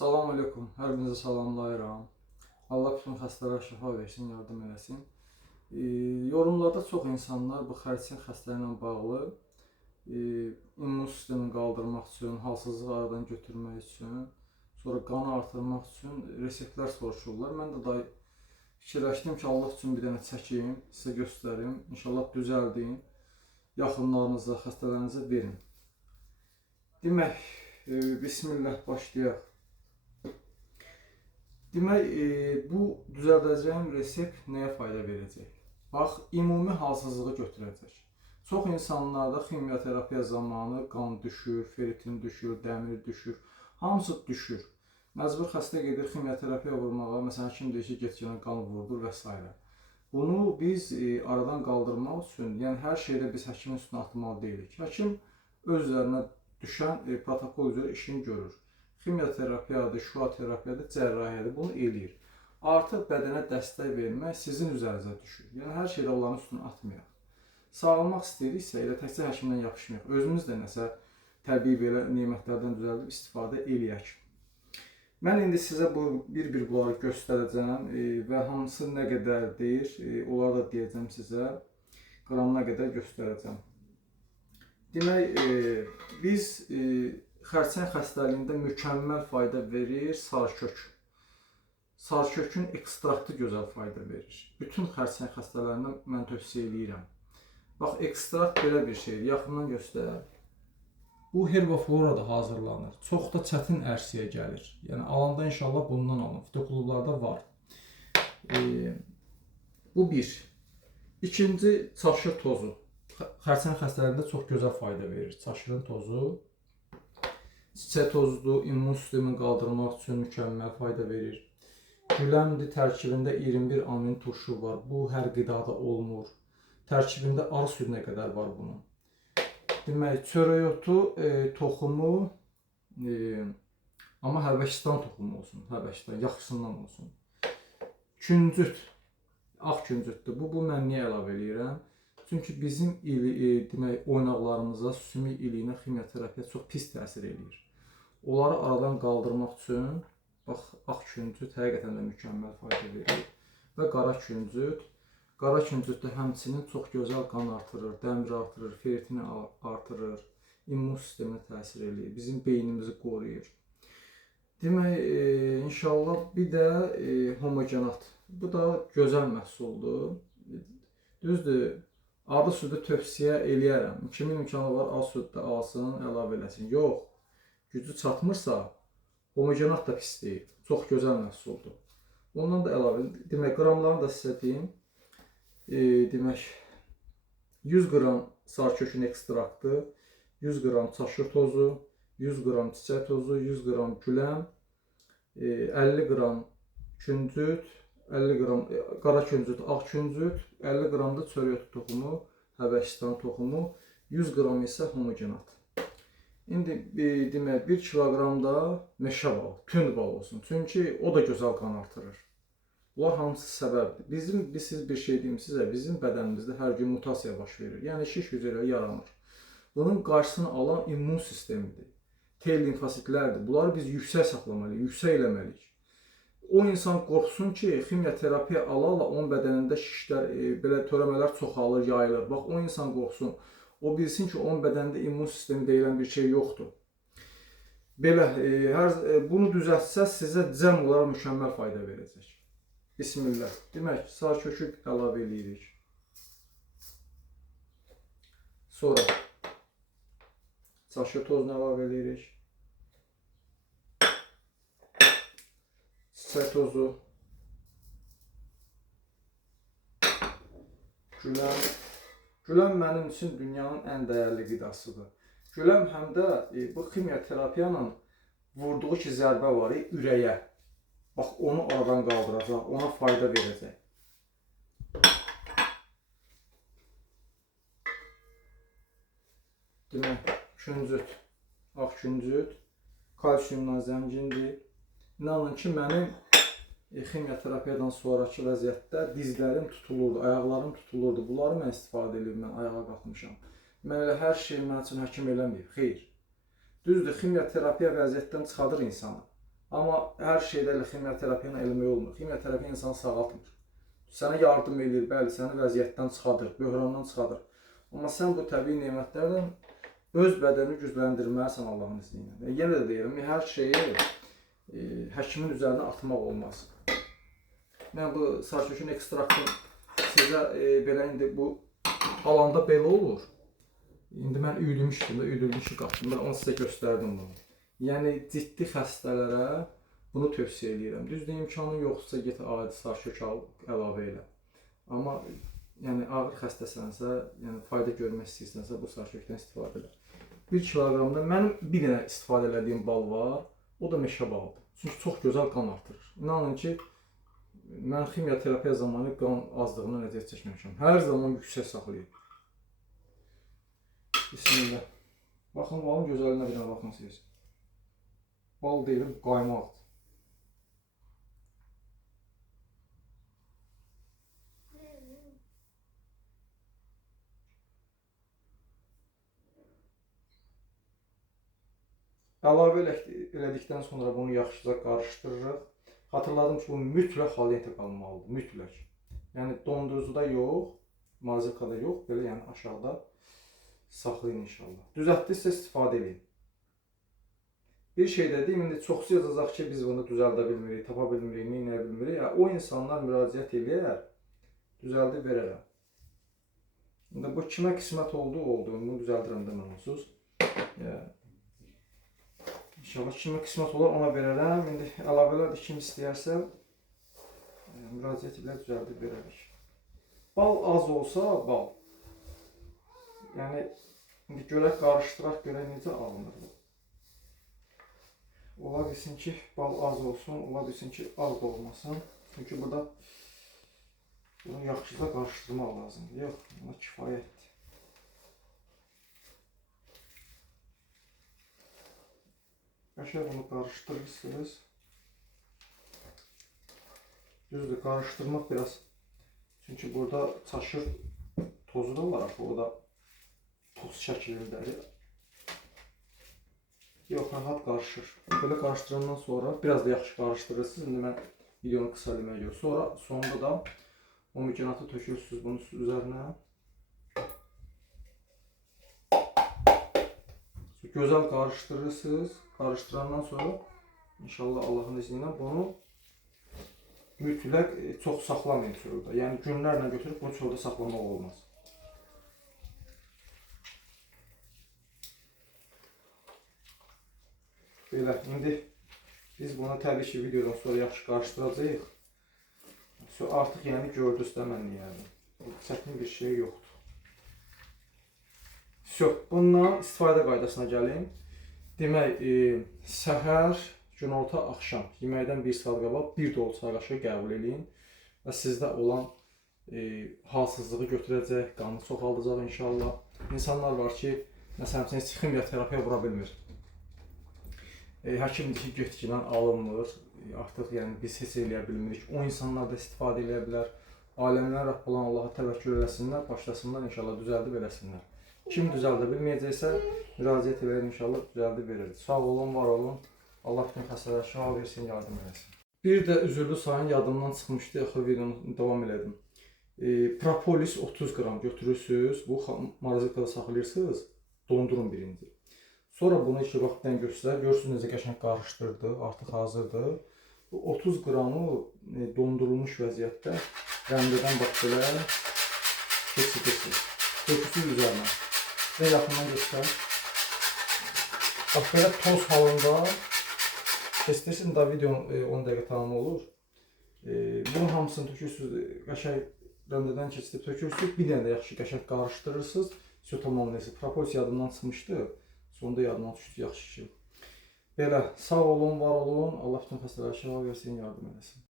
Salam aleykum, hər birinizi salamlayıram. Allah bütün xəstələrə şəfa versin, yardım eləsin. Yorumlarda çox insanlar bu xərçəng xəstəliyi ilə bağlı immun sistemini qaldırmaq üçün, halsızlığı aradan götürmək üçün, sonra qanı artırmaq üçün reseptlər soruşurlar. Mən də fikirləşdim ki, Allah üçün bir dənə çəkim, sizə göstərim. İnşallah düzəldin, yaxınlarınıza, xəstələrinizə verin. Demək, bismillah başlayaq. Demək, bu düzəldəcəyim resept nəyə fayda verəcək? Bax, ümumi halsızlığı götürəcək. Çox insanlarda ximioterapiya zamanı qan düşür, ferritin düşür, dəmir düşür, hamısı düşür. Məcbur xəstə gedir ximioterapiya vurmağa, məsələn, kim deyir ki, get-gələn qan vurdur və s. Bunu biz aradan qaldırmaq üçün, yəni hər şeydə biz həkimin üstünə atmalı deyilik. Həkim öz üzərinə düşən protokol üzrə işini görür. Ximioterapiyadır, şüa terapiyadır, cərrahiyyədir, bunu eləyir. Artıq bədənə dəstək vermək sizin üzərinizə düşür. Yəni, hər şeydə onların üstünə atmayaq. Sağlamaq istəyiriksə, elə təkcə həkimdən yapışmayaq. Özümüz də nəsə təbii belə nemətlərdən düzəldib istifadə eləyək. Mən indi sizə bir-bir bunları göstərəcəm və hamısı nə qədərdir, onları da deyəcəm sizə, qramına qədər göstərəcəm. Demək, biz xərçəng xəstəliyində mükəmməl fayda verir sarkök. Sarkökün ekstraktı gözəl fayda verir. Bütün xərçəng xəstələrindən mən tövsiyə edirəm. Bax, ekstrakt belə bir şeydir. Yaxından göstər. Bu herboflorada hazırlanır. Çox da çətin ərsəyə gəlir. Yəni, alanda inşallah bundan alın. Fitoklublarda var. Bu bir. İkinci, çaşır tozu. Xərçəng xəstələrində çox gözəl fayda verir. Çaşırın tozu. Çiçək tozudur, immun sistemini qaldırmaq üçün mükəmməl fayda verir. Güləmdir, tərkibində 21 amin turşu var. Bu, hər qidada olmur. Tərkibində arı südünə qədər var bunun. Demək, çörək otu toxumu, amma Həbəşistan toxumu olsun. Həbəşistan, yaxşısından olsun. Küncüt, ağ küncütdür. Bu mən niyə əlavə edirəm? Çünki bizim demək, oynaqlarımıza, sümük iliyinə ximioterapiya çox pis təsir edir. Onları aradan qaldırmaq üçün, bax, ağ küncüt həqiqətən də mükəmməl fayda verir. Və qara küncüt. Qara küncüt də həmçinin çox gözəl qan artırır, dəmir artırır, ferritini artırır, immun sisteminə təsir edir, bizim beynimizi qoruyur. Demək, inşallah bir də homogenat. Bu da gözəl məhsuldur. Düzdür, arı südü tövsiyə eləyərəm. Kimin imkanı var, arı südü də alsın, əlavə eləsin. Yox, gücü çatmırsa, homogenat da pis deyil. Çox gözəl məhsuldur. Ondan da əlavə, demək, qramlarını da sizə deyim. Demək, 100 qram sarkökün ekstraktı, 100 qram çaşır tozu, 100 qram çiçək tozu, 100 qram güləm, 50 qram küncüt, 50 qram qara küncüt, ağ küncüt, 50 qram da çörək otu toxumu, Həbəşistan toxumu, 100 qram isə homogenat. İndi demək, 1 kiloqram da meşə balı, tünd bal olsun. Çünki o da gözəl qan artırır. Bunlar hamısı səbəbdir. Siz bir şey deyim sizə, bizim bədənimizdə hər gün mutasiya baş verir. Yəni, şiş hüceyrələri yaranır. Bunun qarşısını alan immun sistemidir. T limfositlərdir. Bunları biz yüksək saxlamalıyıq, yüksək eləməliyik. O insan qorxsun ki, ximioterapiya ala-ala onun bədənində şişlər, belə törəmələr çoxalır, yayılır. Bax, o insan qorxsun. O bilsin ki, onun bədənində immun sistemi deyilən bir şey yoxdur. Belə, bunu düzəltsəz sizə cəm olaraq mükəmməl fayda verəcək. Bismillah. Demək, sarkökü əlavə edirik. Sonra çaşır tozunu əlavə edirik. Çiçək tozu. Güləm. Güləm mənim üçün dünyanın ən dəyərli qidasıdır. Güləm həm də bu ximioterapiyanın vurduğu ki, zərbə var, ürəyə. Bax, onu aradan qaldıracaq, ona fayda verəcək. Demək, küncüt, ağ küncüt, kalsiyumdan zəngindir. İnanın ki, mənim ximioterapiyadan sonraki vəziyyətdə dizlərim tutulurdu, ayaqlarım tutulurdu. Bunları mən istifadə edib, mən ayağa qalxmışam. Mən elə hər şey mən üçün həkim eləməyib, xeyr. Düzdür, ximioterapiya vəziyyətdən çıxadır insanı. Amma hər şeydə ximioterapiya ilə eləmək olmur. Ximioterapiya insanı sağaltmır. Sənə yardım edir, bəli, səni vəziyyətdən çıxardır, böhrandan çıxardır. Amma sən bu təbii nemətlərlə öz bədənini gücləndirməlisən Allahın izni ilə. Yenə də deyirəm, hər şeyi həkimin üzərinə atmaq olmaz. Mən bu sarçökün ekstraktını sizə belə indi bu alanda belə olur. İndi mən üyülmüşdüm də, üyülmüşü qatdım. Ben onu sizə göstərdim bunu. Yəni ciddi xəstələrə bunu tövsiyə edirəm. Düzdür, imkanın yoxsa get adi sarçök al, əlavə elə. Amma yəni ağır xəstəsənsə, yəni fayda görmək istəyirsənsə bu sarçökdən istifadə elə. 1 kiloqramda mənim bir dənə istifadə etdiyim bal var. O da meşə balıdır. Çünki çox gözəl qan artırır. İnanın ki, mən ximioterapiya zamanı qan azlığından əziyyət çəkməmişəm. Hər zaman yüksək saxlayıb. Bismillah. Baxın, balın gözəlliyinə bir dənə baxın siz. Bal deyiləm, qaymaqdır. Əlavə elədikdən sonra bunu yaxşıca qarışdırırıq. Xatırladım ki, bu mütləq haliyətə qalmalıdır, mütləq. Yəni dondurucuda yox, mazırkada yox, belə yəni aşağıda saxlayın inşallah. Düzəltdinizsə istifadə edin. Bir şey də deyim, indi çoxsu yazacaq ki, biz bunu düzəldə bilmirik, tapa bilmirik, neyə bilmirik. O insanlar müraciət edir, düzəldib verərəm. İndi bu kimə qismət oldu, bunu düzəldirəm də mən onsuz. İnşallah kimə qismət olar, ona verərəm. İndi əlavələr də kim istəyərsə müraciət ilə düzəldib verərik. Bal az olsa, bal. Yəni indi görək, qarışdıraq, görək necə alınır bu. Ola bilsin ki, bal az olsun, ola bilsin ki, az da olmasın. Çünki burada bunu yaxşıca qarışdırmaq lazımdır. Yox, buna kifayətdir. Aşağı bunu karıştırırsınız. Düzdür, karıştırmak biraz. Çünkü burada çaşır tozu da var. O da toz şəkilindədir. Yox, rahat karışır. Böyle karıştırandan sonra biraz da yaxşı karıştırırsınız. Şimdi ben videonu kısa eləməyə görə. Sonra sonunda da homogenatı tökürsünüz bunun üzerine. Güzel karıştırırsınız. Karıştırandan sonra inşallah Allah'ın izniyle bunu mütləq çox saxlamayın çöldə. Yəni günlərlə götürüb bunu çöldə saxlamaq olmaz. Belə, indi biz bunu təbii ki videodan sonra yaxşı qarışdıracağıq. Artıq yəni gördünüz də mən yəni. Çətin bir şey yoxdur. Bundan istifadə qaydasına gəlim. Demək, səhər, günorta, axşam yeməkdən 1 saat qabaq 1 dolu çay qaşığı qəbul edin və sizdə olan halsızlığı götürəcək, qanı çoxaldacaq inşallah. İnsanlar var ki, məsələn, heç ximioterapiya vura bilmir. Həkim deyir ki, getkidən alınmır, artıq yəni biz heç eləyə bilmirik. O insanlar da istifadə edə bilər. Aləmlər Rəbb olan Allaha təvəkkül eləsinlər, başlasınlar, inşallah düzəldib eləsinlər. Kim düzəldə bilməyəcəksə, müraciət edin, inşallah düzəldib verir. Sağ olun, var olun. Allah bütün xəstələrə şifa versin, yardım eləsin. Bir də üzürlü sayın yadımdan çıxmışdı, axır videonu davam elədim. Propolis 30 qram götürürsünüz, bu marozikada saxlayırsınız, dondurun birinci. Sonra bunu 2 vaxtdan göstər, görürsünüz necə qəşəng qarışdırdı, artıq hazırdır. Bu 30 qramı dondurulmuş vəziyyətdə rəndədən bax belə keçirirsiniz. Töküsünüz üzərinə. Və yaxından göstər. Bax belə toz halında kestirsiniz, da videonun 10 dəqiqə tamam olur. Bunun hamısını tökürsünüz, qəşəng rəndədən keçirib tökürsünüz. Bir dənə də yaxşı qəşəng qarışdırırsınız. Tamamlayırsınız. Propolis yadımdan çıxmışdı. Sonunda yadımdan düşdü, yaxşı ki. Belə, sağ olun, var olun. Allah bütün xəstələrə şifa versin, yardım eləsin.